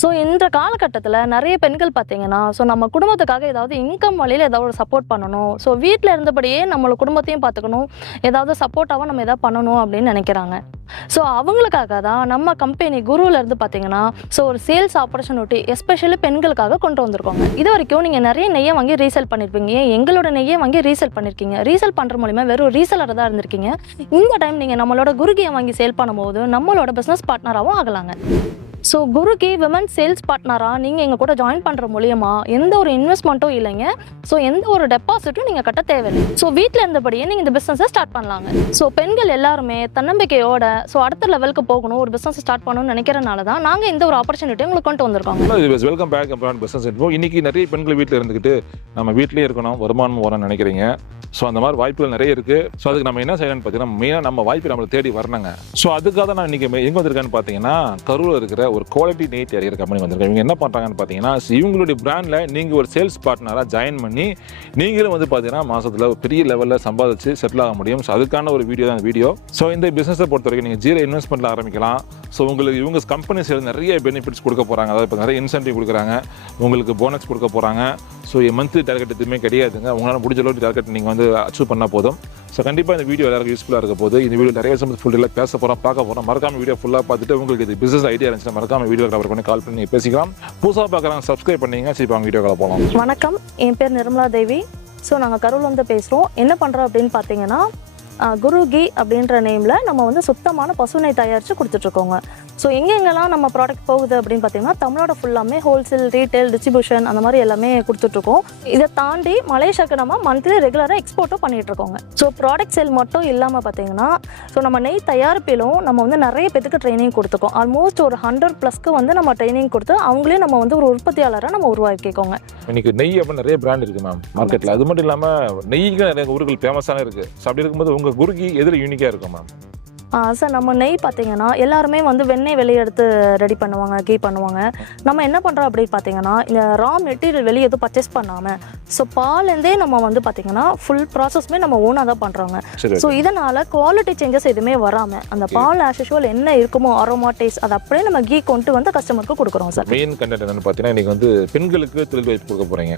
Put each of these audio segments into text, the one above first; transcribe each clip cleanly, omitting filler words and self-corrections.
So இந்த காலகட்டத்தில் நிறைய பெண்கள் பார்த்தீங்கன்னா, ஸோ நம்ம குடும்பத்துக்காக ஏதாவது இன்கம் வழியில் ஏதாவது ஒரு சப்போர்ட் பண்ணணும். ஸோ வீட்டில் இருந்தபடியே நம்மளோட குடும்பத்தையும் பார்த்துக்கணும், ஏதாவது சப்போர்ட்டாகவும் நம்ம எதாவது பண்ணணும் அப்படின்னு நினைக்கிறாங்க. ஸோ அவங்களுக்காக தான் நம்ம கம்பெனி குருவிலேருந்து பார்த்தீங்கன்னா, ஸோ ஒரு சேல்ஸ் ஆப்பர்ச்சுனிட்டி எஸ்பெஷலி பெண்களுக்காக கொண்டு வந்திருக்கோங்க. இது வரைக்கும் நீங்கள் நிறைய நெய்யை வாங்கி ரீசேல் பண்ணியிருப்பீங்க, எங்களோட நெய்யை வாங்கி ரீசேல் பண்ணியிருக்கீங்க. ரீசேல் பண்ணுற மூலிமா வெறும் ரீசேலராக தான் இருந்திருக்கீங்க. இந்த டைம் நீங்கள் நம்மளோட குருகியை வாங்கி சேல் பண்ணும்போது நம்மளோட பிஸ்னஸ் பார்ட்னராகவும் ஆகலாங்க. ஸோ குருகி விமன் சேல்ஸ் பார்ட்னராக நீங்கள் எங்கள் கூட ஜாயின் பண்ணுற மூலியமா எந்த ஒரு இன்வெஸ்ட்மெண்ட்டும் இல்லைங்க. ஸோ எந்த ஒரு டெபாசிட்டும் நீங்கள் கட்ட தேவையில்லை. ஸோ வீட்டில் இருந்தபடியே நீங்கள் இந்த பிஸ்னஸை ஸ்டார்ட் பண்ணலாங்க. ஸோ பெண்கள் எல்லாருமே தன்னம்பிக்கையோட ஸோ அடுத்த லெவலுக்கு போகணும், ஒரு பிஸ்னஸ் ஸ்டார்ட் பண்ணணும்னு நினைக்கிறனால தான் நாங்கள் இந்த ஒரு ஆப்பர்ச்சுனிட்டி உங்களுக்கு கொண்டு வந்திருக்கோங்க. Welcome back abroad business info. இன்னைக்கு நிறைய பெண்கள் வீட்டில் இருந்துக்கிட்டு நம்ம வீட்டிலேயே இருக்கணும், வருமானம் வரணும்னு நினைக்கிறீங்க. ஸோ அந்த மாதிரி வாய்ப்புகள் நிறைய இருக்குது. ஸோ அதுக்கு நம்ம என்ன செய்யணும்னு பார்த்தீங்கன்னா, மெயினாக நம்ம வாய்ப்பு நம்மளை தேடி வரணுங்க. ஸோ அதுக்காக தான் நான் இன்றைக்கி எங்கே வந்திருக்கேன்னு பார்த்தீங்கன்னா, கரூரில் இருக்கிற ஒரு குவாலிட்டி நெய் தயாரிக்கிற கம்பெனி வந்திருக்கேன். இவங்க என்ன பண்ணுறாங்கன்னு பார்த்தீங்கன்னா, இவங்களுடைய பிராண்டில் நீங்கள் ஒரு சேல்ஸ் பார்ட்னராக ஜாயின் பண்ணி நீங்களும் வந்து பார்த்தீங்கன்னா மாதத்தில் பெரிய லெவலில் சம்பாதிச்சு செட்டில் ஆக முடியும். ஸோ அதுக்கான ஒரு வீடியோ தான் இந்த வீடியோ. ஸோ இந்த பிஸ்னஸை பொறுத்த வரைக்கும் நீங்கள் ஜீரோ இன்வெஸ்ட்மெண்ட்டில் ஆரம்பிக்கலாம். ஸோ உங்களுக்கு இவங்க கம்பெனி சைடு நிறைய பெனிஃபிட்ஸ் கொடுக்க போகிறாங்க. அதாவது இப்போ நிறைய இன்சென்டிவ் கொடுக்குறாங்க, உங்களுக்கு போனஸ் கொடுக்க போகிறாங்க. ஸோ மந்த்லி டார்கெட் எதுவுமே கிடையாதுங்க. உங்களால் முடிஞ்ச அளவுக்கு டார்கெட் நீங்கள் வந்து அச்சீவ் பண்ணால் போதும். ஸோ கண்டிப்பாக இந்த வீடியோ எல்லாருக்கும் யூஸ்ஃபுல்லாக இருக்க போது. இந்த வீடியோ நிறைய விஷயம் ஃபுல்லாக பேச போகிறோம், பார்க்க போகிறோம். மறக்காம வீடியோ ஃபுல்லாக பார்த்துட்டு உங்களுக்கு இது பிஸ்னஸ் ஐடியா இருந்துச்சுன்னா மறக்காம வீடியோ கவர் பண்ணி கால் பண்ணி பேசிக்கலாம். புதுசாக பார்க்குறாங்க சப்ஸ்கிரைப் பண்ணிங்க. சரி அவங்க வீடியோ கால் போகலாம். வணக்கம், என் பேர் நிர்மலா தேவி. ஸோ நாங்கள் கரூரில் வந்து பேசுகிறோம். என்ன பண்ணுறோம் அப்படின்னு பார்த்தீங்கன்னா, குருகி அப்படின்ற நேமில் நம்ம வந்து சுத்தமான பசுனை தயாரித்து கொடுத்துட்ருக்கோங்க. ஸோ எங்கெங்கெல்லாம் நம்ம ப்ராடக்ட் போகுது அப்படின்னு பார்த்தீங்கன்னா, தமிழோட ஃபுல்லாமே ஹோல்சேல், ரீட்டைல், டிஸ்ட்ரிபியூஷன் அந்த மாதிரி எல்லாமே கொடுத்துட்ருக்கோம். இதை தாண்டி மலேசியாவுக்கு நம்ம மந்த்லி ரெகுலராக எக்ஸ்போர்ட்டும் பண்ணிகிட்ருக்கோங்க. ஸோ ப்ராடக்ட் சேல் மட்டும் இல்லாமல் பார்த்தீங்கன்னா, ஸோ நம்ம நெய் தயாரிப்பிலும் நம்ம வந்து நிறைய பேருக்கு ட்ரைனிங் கொடுத்துருக்கோம். ஆல்மோஸ்ட் ஒரு 100+ வந்து நம்ம ட்ரைனிங் கொடுத்து அவங்களே நம்ம வந்து ஒரு உற்பத்தியாளராக நம்ம உருவாக்கிக்கோங்க. இன்னைக்கு நெய் அப்படின்னு நிறைய பிராண்ட் இருக்குது மேம் மார்க்கெட்டில். அது மட்டும் இல்லாமல் நெய்க்கு நிறைய ஊர்கள் ஃபேமஸான இருக்குது. ஸோ அப்படி இருக்கும்போது உங்கள் குருகி எதில் யூனிக்காக இருக்கும் மேம்? சார், நம்ம நெய் பார்த்தீங்கன்னா எல்லாருமே வந்து வெண்ணெய் வெளியே எடுத்து ரெடி பண்ணுவாங்க, கீ பண்ணுவாங்க. நம்ம என்ன பண்ணுறோம் அப்படின்னு பார்த்தீங்கன்னா, இந்த ரா மெட்டீரியல் வெளியே எதுவும் பர்ச்சேஸ் பண்ணாமல் ஸோ பால்லேருந்தே நம்ம வந்து பார்த்தீங்கன்னா ஃபுல் ப்ராசஸ்மே நம்ம ஓனாக தான் பண்ணுறோங்க. ஸோ இதனால் குவாலிட்டி சேஞ்சஸ் எதுவுமே வராமல் அந்த பால் ஆஸ் யூஷுவல் என்ன இருக்குமோ அரோமா டேஸ்ட் அதை அப்படியே நம்ம கீ கொண்டு வந்து கஸ்டமருக்கு கொடுக்குறோம் சார். மெயின் கண்டென்ட் என்னன்னு பார்த்தீங்கன்னா, இன்றைக்கி வந்து பெண்களுக்கு தொழில் வாய்ப்பு கொடுக்க போகிறீங்க,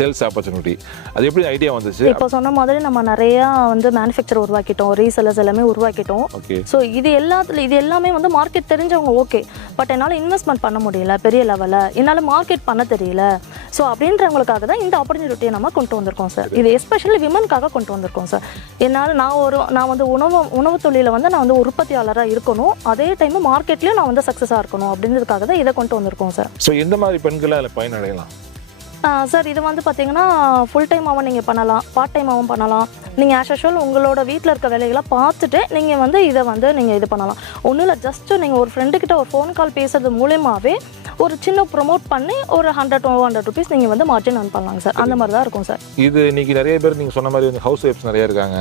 சேல்ஸ் ஆப்பர்ச்சுனிட்டி. அது எப்படி ஐடியா வந்துச்சு? இப்போ சொன்ன மாதிரி நம்ம நிறையா வந்து மேனுஃபேக்சர் உருவாக்கிட்டோம், ரீசெல்லர்ஸ் எல்லாமே உருவாக்கிட்டோம். ஸோ இது எல்லாமே வந்து மார்க்கெட் தெரிஞ்சவங்க ஓகே, பட் என்னால் இன்வெஸ்ட்மெண்ட் பண்ண முடியல பெரிய லெவலில், என்னால் மார்க்கெட் பண்ண தெரியல. ஸோ அப்படின்றவங்களுக்காக தான் இந்த ஆப்பர்ச்சுனிட்டியை நம்ம கொண்டு வந்திருக்கோம் சார். இது எஸ்பெஷலி விமனுக்காக கொண்டு வந்திருக்கோம் சார். என்னால் நான் வந்து உணவு தொழிலில் வந்து நான் வந்து உற்பத்தியாளராக இருக்கணும், அதே டைம் மார்க்கெட்லேயும் நான் வந்து சக்ஸஸாக இருக்கணும் அப்படின்றதுக்காக தான் இதை கொண்டு வந்திருக்கோம் சார். ஸோ எந்த மாதிரி பெண்களை அதில் பயனடையலாம் சார்? இது வந்து பார்த்தீங்கன்னா ஃபுல் டைமாகவும் நீங்கள் பண்ணலாம், பார்ட் டைமாகவும் பண்ணலாம். நீங்கள் ஆஸ் யூஷுவல் உங்களோட வீட்டில் இருக்க வேலைகளை பார்த்துட்டு நீங்கள் வந்து இதை வந்து நீங்கள் இது பண்ணலாம். ஒன்றும் இல்லை, ஜஸ்ட்டு நீங்கள் ஒரு ஃப்ரெண்டுக்கிட்ட ஒரு ஃபோன் கால் பேசுறது மூலமாகவே ஒரு சின்ன ப்ரொமோட் பண்ணி ஒரு 100-200 ருபீஸ் நீங்கள் வந்து மார்ஜின் earn பண்ணலாங்க சார். அந்த மாதிரி தான் இருக்கும் சார். இது இன்னைக்கு நிறைய பேர் நீங்கள் சொன்ன மாதிரி வந்து ஹவுஸ் ஒய்ஃப்ஸ் நிறைய இருக்காங்க,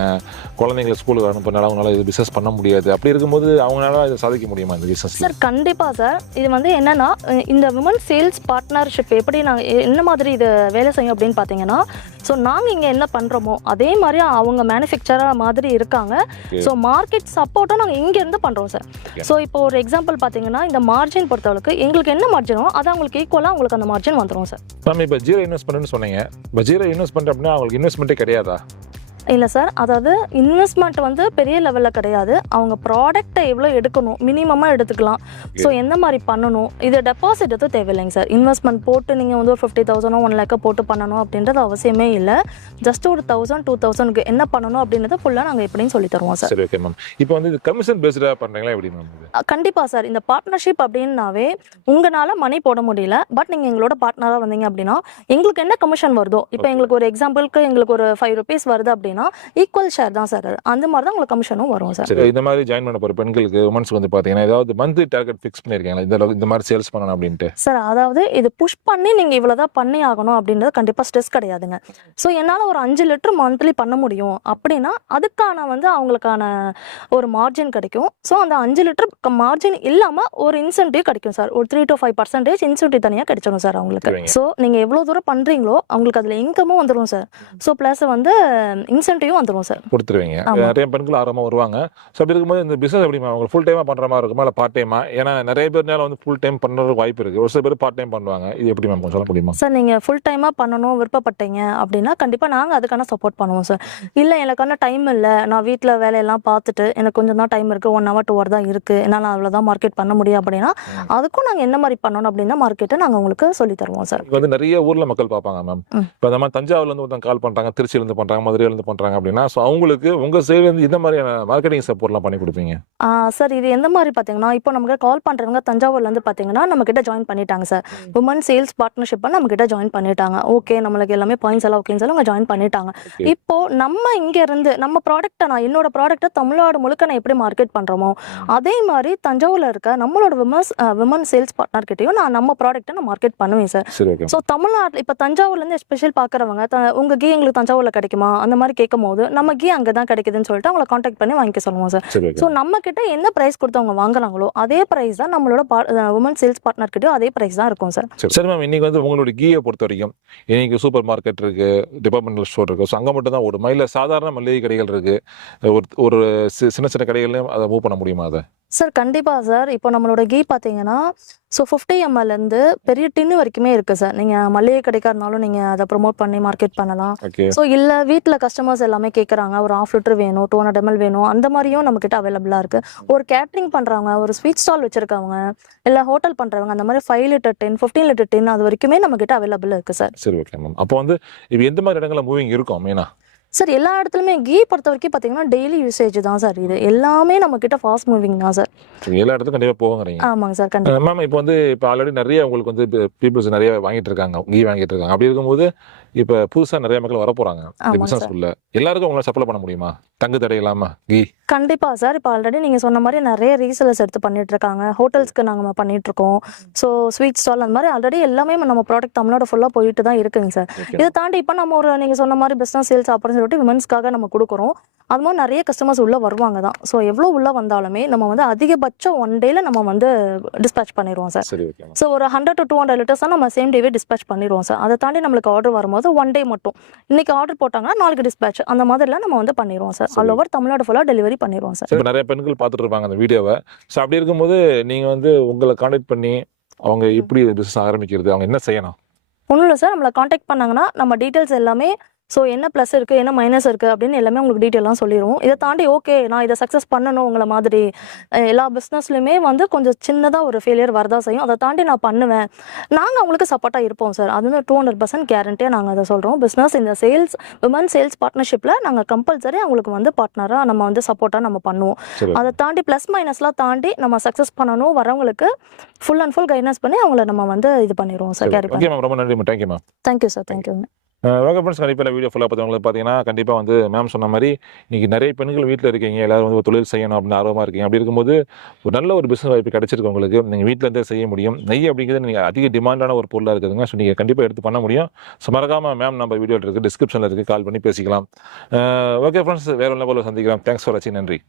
குழந்தைங்களை ஸ்கூலுக்கு அனுப்பினால அவங்களால இது பிஸ்னஸ் பண்ண முடியாது. அப்படி இருக்கும்போது அவங்களால இதை சாதிக்க முடியுமா இந்த பிஸ்னஸ்? சார் கண்டிப்பாக சார். இது வந்து என்னென்னா, இந்த விமன் சேல்ஸ் பார்ட்னர்ஷிப் எப்படி நாங்கள் என்ன மாதிரி இது வேலை செய்யும் அப்படின்னு பார்த்தீங்கன்னா, ஸோ நாங்கள் இங்கே என்ன பண்ணுறோமோ அதே மாதிரி அவங்க மேனுஃபேக்சராக மாதிரி இருக்காங்க. ஸோ மார்க்கெட் சப்போர்ட்டும் நாங்கள் இங்கேருந்து பண்ணுறோம் சார். ஸோ இப்போ ஒரு எக்ஸாம்பிள் பார்த்தீங்கன்னா, இந்த மார்ஜின் பொறுத்தவரைக்கு எங்களுக்கு என்ன மார்ஜினோ அது அவங்களுக்கு ஈக்குவலாக உங்களுக்கு அந்த மார்ஜின் வந்துடும் சார். நம்ம இப்போ ஜீரோ இன்வெஸ்ட்மெண்ட்னு சொன்னீங்க. இப்போ ஜீரோ இன்வெஸ்ட்மெண்ட் அப்படின்னா அவங்களுக்கு இன்வெஸ்ட்மெண்ட்டே கிடையாதா? இல்லை சார், அதாவது இன்வெஸ்ட்மெண்ட் வந்து பெரிய லெவலில் கிடையாது. அவங்க ப்ராடக்டை எவ்வளோ எடுக்கணும் மினிமமாக எடுத்துக்கலாம். ஸோ எந்த மாதிரி பண்ணணும், இது டெபாசிட் எதுவும் தேவையில்லைங்க சார். இன்வெஸ்ட்மெண்ட் போட்டு நீங்கள் வந்து ஒரு 50,000 1 lakh போட்டு பண்ணணும் அப்படின்றது அவசியமே இல்லை. ஜஸ்ட் ஒரு 1000-2000 என்ன பண்ணணும் அப்படின்றத ஃபுல்லாக நாங்கள் எப்படின்னு சொல்லி தருவோம் சார். சரி, ஓகே மேம். இப்போ வந்து இது கமிஷன் பேஸ்டாக பண்ணுறீங்களா எப்படி மேம்? கண்டிப்பாக சார். இந்த பார்ட்னர்ஷிப் அப்படின்னாவே உங்களால் மணி போட முடியல, பட் நீங்கள் எங்களோட பார்ட்னராக வந்தீங்க அப்படின்னா எங்களுக்கு என்ன கமிஷன் வருதோ, இப்போ எங்களுக்கு ஒரு எக்ஸாம்பிளுக்கு எங்களுக்கு ஒரு 5 rupees வருது அப்படின்னா ஈக்குவல் ஷேர் தான் சார். அந்த மாதிரி தான் உங்களுக்கு கமிஷனும் வரும் சார். சரி, இந்த மாதிரி ஜாயின் பண்ண போகிற பெண்களுக்கு உமன்ஸ் வந்து பார்த்தீங்கன்னா ஏதாவது மந்த்லி டார்கெட் ஃபிக்ஸ் பண்ணியிருக்கீங்களா இந்த மாதிரி சேல்ஸ் பண்ணணும் அப்படின்ட்டு? சார் அதாவது இது புஷ் பண்ணி நீங்கள் இவ்வளோதான் பண்ணி ஆகணும் அப்படின்றது கண்டிப்பாக ஸ்ட்ரெஸ் கிடையாதுங்க. ஸோ என்னால் ஒரு 5 லிட்டர் மந்த்லி பண்ண முடியும் அப்படின்னா அதுக்கான வந்து அவங்களுக்கான ஒரு மார்ஜின் கிடைக்கும். ஸோ அந்த 5 லிட்டர் மார்ஜின் இல்லாமல் ஒரு இன்சென்டிவ் கிடைக்கும் சார். ஒரு 3-5% இன்சென்டிவ் தனியாக கிடைச்சிடும் சார் அவங்களுக்கு. ஸோ நீங்கள் எவ்வளோ தூரம் பண்ணுறீங்களோ அவங்களுக்கு அதில் இன்கமும் வந்துடும் சார். ஸோ ப்ளஸ் வந்து இன்சென்டிவும் வந்துடும் சார். கொடுத்துருவீங்க. ஆமா. நிறைய பெண்கள் ஆர்வமாக வருவாங்க. ஸோ அப்படி இருக்கும்போது இந்த பிஸ்னஸ் எப்படிமா உங்களுக்கு ஃபுல் டைமாக பண்ணுற மாதிரி இருக்குமா இல்லை பார்ட் டைமா? ஏன்னா நிறைய பேர்னால வந்து ஃபுல் டைம் பண்ணுறதுக்கு வாய்ப்பு இருக்குது. ஒரு சில பேர் பார்ட் டைம் பண்ணுவாங்க. இது எப்படி மேம் சொல்ல முடியுமா? சார் நீங்கள் ஃபுல் டைமாக பண்ணணும் விருப்பப்பட்டீங்க அப்படின்னா கண்டிப்பாக நாங்கள் அதுக்கான சப்போர்ட் பண்ணுவோம் சார். இல்லை எனக்கான டைம் இல்லை, நான் வீட்டில் வேலையெல்லாம் பார்த்துட்டு எனக்கு கொஞ்சம் தான் டைம் இருக்குது, 1 hour 2 hour தான் இருக்குது, என்னால் அவ்வளோதான் மார்க்கெட் பண்ண முடியும் அப்படின்னா அதுக்கும் நாங்கள் என்ன மாதிரி பண்ணணும் அப்படின்னா மார்க்கெட்டை நாங்கள் உங்களுக்கு சொல்லி தருவோம் சார். இப்போ வந்து நிறைய ஊரில் மக்கள் பார்ப்பாங்க மேம். இப்போ அந்த மாதிரி தஞ்சாவூர்லேருந்து ஒருத்தங்க கால் பண்ணுறாங்க, திருச்சியிலேருந்து பண்ணுறாங்க, மதுரையிலேருந்து பண்ணுறாங்க அப்படின்னா ஸோ அவங்களுக்கு உங்கள் சைட்லேருந்து இந்த மாதிரியான மார்க்கெட்டிங் சப்போர்ட்லாம் பண்ணி கொடுப்பீங்க? சார் இது எந்த மாதிரி பார்த்தீங்கன்னா இப்போ நமக்கு கால் பண்ணுறவங்க தஞ்சாவூர்லேருந்து பார்த்தீங்கன்னா நம்மக்கிட்ட ஜாயின் பண்ணிட்டாங்க சார். உமன் சேல்ஸ் பார்ட்னர்ஷிப்பை நம்மக்கிட்ட ஜாயின் பண்ணிட்டாங்க. ஓகே நம்மளுக்கு எல்லாமே பாயிண்ட்ஸ் எல்லாம் ஓகேன்னு சொல்லி அவங்க ஜாயின் பண்ணிட்டாங்க. இப்போ நம்ம இங்கேருந்து நம்ம ப்ராடக்ட்டை என்னோட ப்ராடக்ட்டை தமிழ்நாடு முழுக்க நான் எப்படி மார்க்கெட் பண்ணுறோமோ அதே மாதிரி தஞ்சாவூரில் இருக்க நம்மளோட விமன் சேல்ஸ் பார்ட்னர்கிட்டையும் நான் நம்ம ப்ராடக்ட்டை நான் மார்க்கெட் பண்ணுவேன் சார். சரி, ஓகே. ஸோ தமிழ்நாட்டில் இப்போ தஞ்சாவூர்லேருந்து ஸ்பெஷல் பார்க்குறவங்க உங்கள் கீ எங்களுக்கு தஞ்சாவூரில் கிடைக்குமா அந்த மாதிரி கேட்கும் போது நம்ம கீ அங்கே தான் கிடைக்குதுன்னு சொல்லிட்டு அவங்கள காண்டாக்ட் பண்ணி வாங்கிக்க சொல்லுவோம் சார். சரி, ஓகே. ஸோ நம்ம கிட்ட என்ன ப்ரைஸ் கொடுத்து அவங்க வாங்குறாங்களோ அதே ப்ரைஸ் தான் நம்மளோட உமன் சேல்ஸ் பார்ட்னர்கிட்டயும் அதே ப்ரைஸ் தான் இருக்கும் சார். சரி மேம், இன்னைக்கு வந்து உங்களுடைய கீயை பொறுத்த வரைக்கும் இன்னைக்கு சூப்பர் மார்க்கெட் இருக்கு, டிபார்ட்மெண்டல் ஸ்டோர் இருக்கு. ஸோ அங்கே மட்டும் தான் ஓடும் இல்லை சாதாரண மளிகை கடைகள் இருக்கு, ஒரு சின்ன சின்ன கடைகள்லையும் அதை மூவ் பண்ண முடியுமா? அதை சார் கண்டிப்பாக சார். இப்போ நம்மளோட கீ பார்த்தீங்கன்னா ஸோ 50 ml பெரிய டின்னு வரைக்குமே இருக்குது சார். நீங்கள் மளிகை கடைக்காக இருந்தாலும் நீங்கள் அதை ப்ரொமோட் பண்ணி மார்க்கெட் பண்ணலாம். ஓகே. ஸோ இல்லை வீட்டில் கஸ்டமர்ஸ் எல்லாமே கேட்குறாங்க ஒரு 1/2 liter வேணும், 200 ml வேணும், அந்த மாதிரியும் நம்மக்கிட்ட அவைலபிளாக இருக்குது. ஒரு கேட்ரிங் பண்ணுறவங்க, ஒரு ஸ்வீட் ஸ்டால் வச்சுருக்கவங்க, இல்லை ஹோட்டல் பண்ணுறவங்க அந்த மாதிரி 5 liter tin 15 liter tin அது வரைக்குமே நம்மக்கிட்ட அவைலபிள் இருக்குது சார். சரி, ஓகே மேம். அப்போ வந்து இப்போ எந்த மாதிரி இடங்களில் மூவிங் இருக்கும் மெயினா? சார் எல்லா இடத்துலையுமே கீ பொறுத்த வரைக்கும் பார்த்தீங்கன்னா டெய்லி யூசேஜ் தான் சார். இது எல்லாமே நம்மக்கிட்ட ஃபாஸ்ட் மூவிங் தான் சார். எல்லா இடத்துக்கும் கண்டிப்பாக போவாங்கிறீங்க? ஆமாங்க சார் கண்டிப்பாக. மேம் இப்போ வந்து இப்போ ஆல்ரெடி நிறைய உங்களுக்கு வந்து பீப்புள்ஸ் நிறைய வாங்கிட்டு இருக்காங்க, கீ வாங்கிட்டு இருக்காங்க. அப்படி இருக்கும்போது இப்போ புதுசாக நிறைய மக்கள் வர போகிறாங்க இந்த பிஸ்னஸ்க்குள்ள. எல்லாருக்கும் உங்களால் சப்ளை பண்ண முடியுமா தங்கு தடை இல்லாமல் கீ? கண்டிப்பாக சார். இப்போ ஆல்ரெடி நீங்கள் சொன்ன மாதிரி நிறைய ரீசேலர்ஸ் எடுத்து பண்ணிட்டு இருக்காங்க. ஹோட்டல்ஸ்க்கு நாங்கள் பண்ணிட்டு இருக்கோம். ஸோ ஸ்வீட் ஸ்டால் அந்த மாதிரி ஆல்ரெடி எல்லாமே நம்ம ப்ராடக்ட் தமிழ்நாடு ஃபுல்லாக போயிட்டு தான் இருக்குங்க சார். இதை தாண்டி இப்போ நம்ம ஒரு நீங்கள் சொன்ன மாதிரி பிஸ்னஸ் சேல்ஸ் அப்படின்னு சொல்லிட்டு விமன்ஸ்க்காக நம்ம கொடுக்குறோம். அது மாதிரி நிறைய கஸ்டமர்ஸ் உள்ளே வருவாங்க தான். ஸோ எவ்வளோ உள்ளே வந்தாலுமே நம்ம வந்து அதிகபட்சம் 1 day நம்ம வந்து டிஸ்பேச் பண்ணிடுவோம் சார். சரி, ஓகே. ஸோ ஒரு 100 to 200 liters தான் நம்ம சேம் டேவே டிஸ்பேச் பண்ணிடுவோம் சார். அதை தாண்டி நம்மளுக்கு ஆர்டர் வரும்போது 1 day மட்டும் இன்னைக்கு ஆர்டர் போட்டாங்கன்னா நாளைக்கு டிஸ்பேச் அந்த மாதிரிலாம் நம்ம வந்து பண்ணிடுவோம் சார். ஆல் ஓவர் தமிழ்நாடு ஃபுல்லாக டெலிவரி பண்ணிடுவோம் சார். இப்போ நிறைய பெண்கள் பார்த்துட்டு இருப்பாங்க அந்த வீடியோவை. ஸோ அப்படி இருக்கும்போது நீங்கள் வந்து உங்களை கான்டாக்ட் பண்ணி அவங்க எப்படி பிஸ்னஸ் ஆரம்பிக்கிறது, அவங்க என்ன செய்யணும்? ஒன்றும் இல்லை சார். நம்மளை காண்டாக்ட் பண்ணாங்கன்னா நம்ம டீட்டெயில்ஸ் எல்லாமே ஸோ என்ன ப்ளஸ் இருக்குது என்ன மைனஸ் இருக்குது அப்படின்னு எல்லாமே உங்களுக்கு டீட்டெயிலாம் சொல்லிடுவோம். இதை தாண்டி ஓகே நான் இதை சக்ஸஸ் பண்ணணும் உங்களை மாதிரி எல்லா பிஸ்னஸ்லையுமே வந்து கொஞ்சம் சின்னதாக ஒரு ஃபெயிலியர் வரதான் செய்யும். அதை தாண்டி நான் பண்ணுவேன், நாங்கள் அவங்களுக்கு சப்போர்ட்டாக இருப்போம் சார். அது வந்து 200% கேரண்டியாக நாங்கள் அதை சொல்கிறோம். பிஸ்னஸ் இந்த சேல்ஸ் விமன் சேல்ஸ் பார்ட்னர்ஷிப்பில் நாங்கள் கம்பல்சரி அவங்களுக்கு வந்து பார்ட்னராக நம்ம வந்து சப்போர்ட்டாக நம்ம பண்ணுவோம். அதை தாண்டி ப்ளஸ் மைனஸ்லாம் தாண்டி நம்ம சக்ஸஸ் பண்ணணும், வரவங்களுக்கு ஃபுல் அண்ட் ஃபுல் கைடன்ஸ் பண்ணி அவங்கள நம்ம வந்து இது பண்ணிடுவோம் சார். கேரி பண்ணி. ரொம்ப நன்றி ma'am. Thank you ma'am. Thank you sir. தேங்க்யூங்க. ஓகே ஃப்ரெண்ட்ஸ், கண்டிப்பாக வீடியோ ஃபுல்லாக பார்த்தவங்களுக்கு பார்த்தீங்கன்னா கண்டிப்பாக வந்து மேம் சொன்ன மாதிரி இன்றைக்கி நிறைய பெண்கள் வீட்டில் இருக்கீங்க, எல்லாரும் வந்து ஒரு தொழில் செய்யணும் அப்படின்னு ஆர்வமாக இருக்கீங்க. அப்படி இருக்கும்போது ஒரு நல்ல ஒரு பிஸ்னஸ் வாய்ப்பு கிடைச்சிருக்கு உங்களுக்கு. நீங்கள் வீட்டிலேருந்தே செய்ய முடியும். நெய் அப்படிங்கிறது நீங்கள் அதிக டிமாண்டான ஒரு பொருளாக இருக்குதுங்க. ஸோ நீங்கள் கண்டிப்பாக எடுத்து பண்ண முடியும். ஸோ மறக்காமல் மேம் நம்ம வீடியோ இருக்குது, டிஸ்கிரிப்ஷனில் இருக்குது, கால் பண்ணி பேசிக்கலாம். ஓகே ஃப்ரெண்ட்ஸ், வேறு ஒரு லெவலில் சந்திக்கலாம். தேங்க்ஸ் ஃபார் வாட்சிங். நன்றி.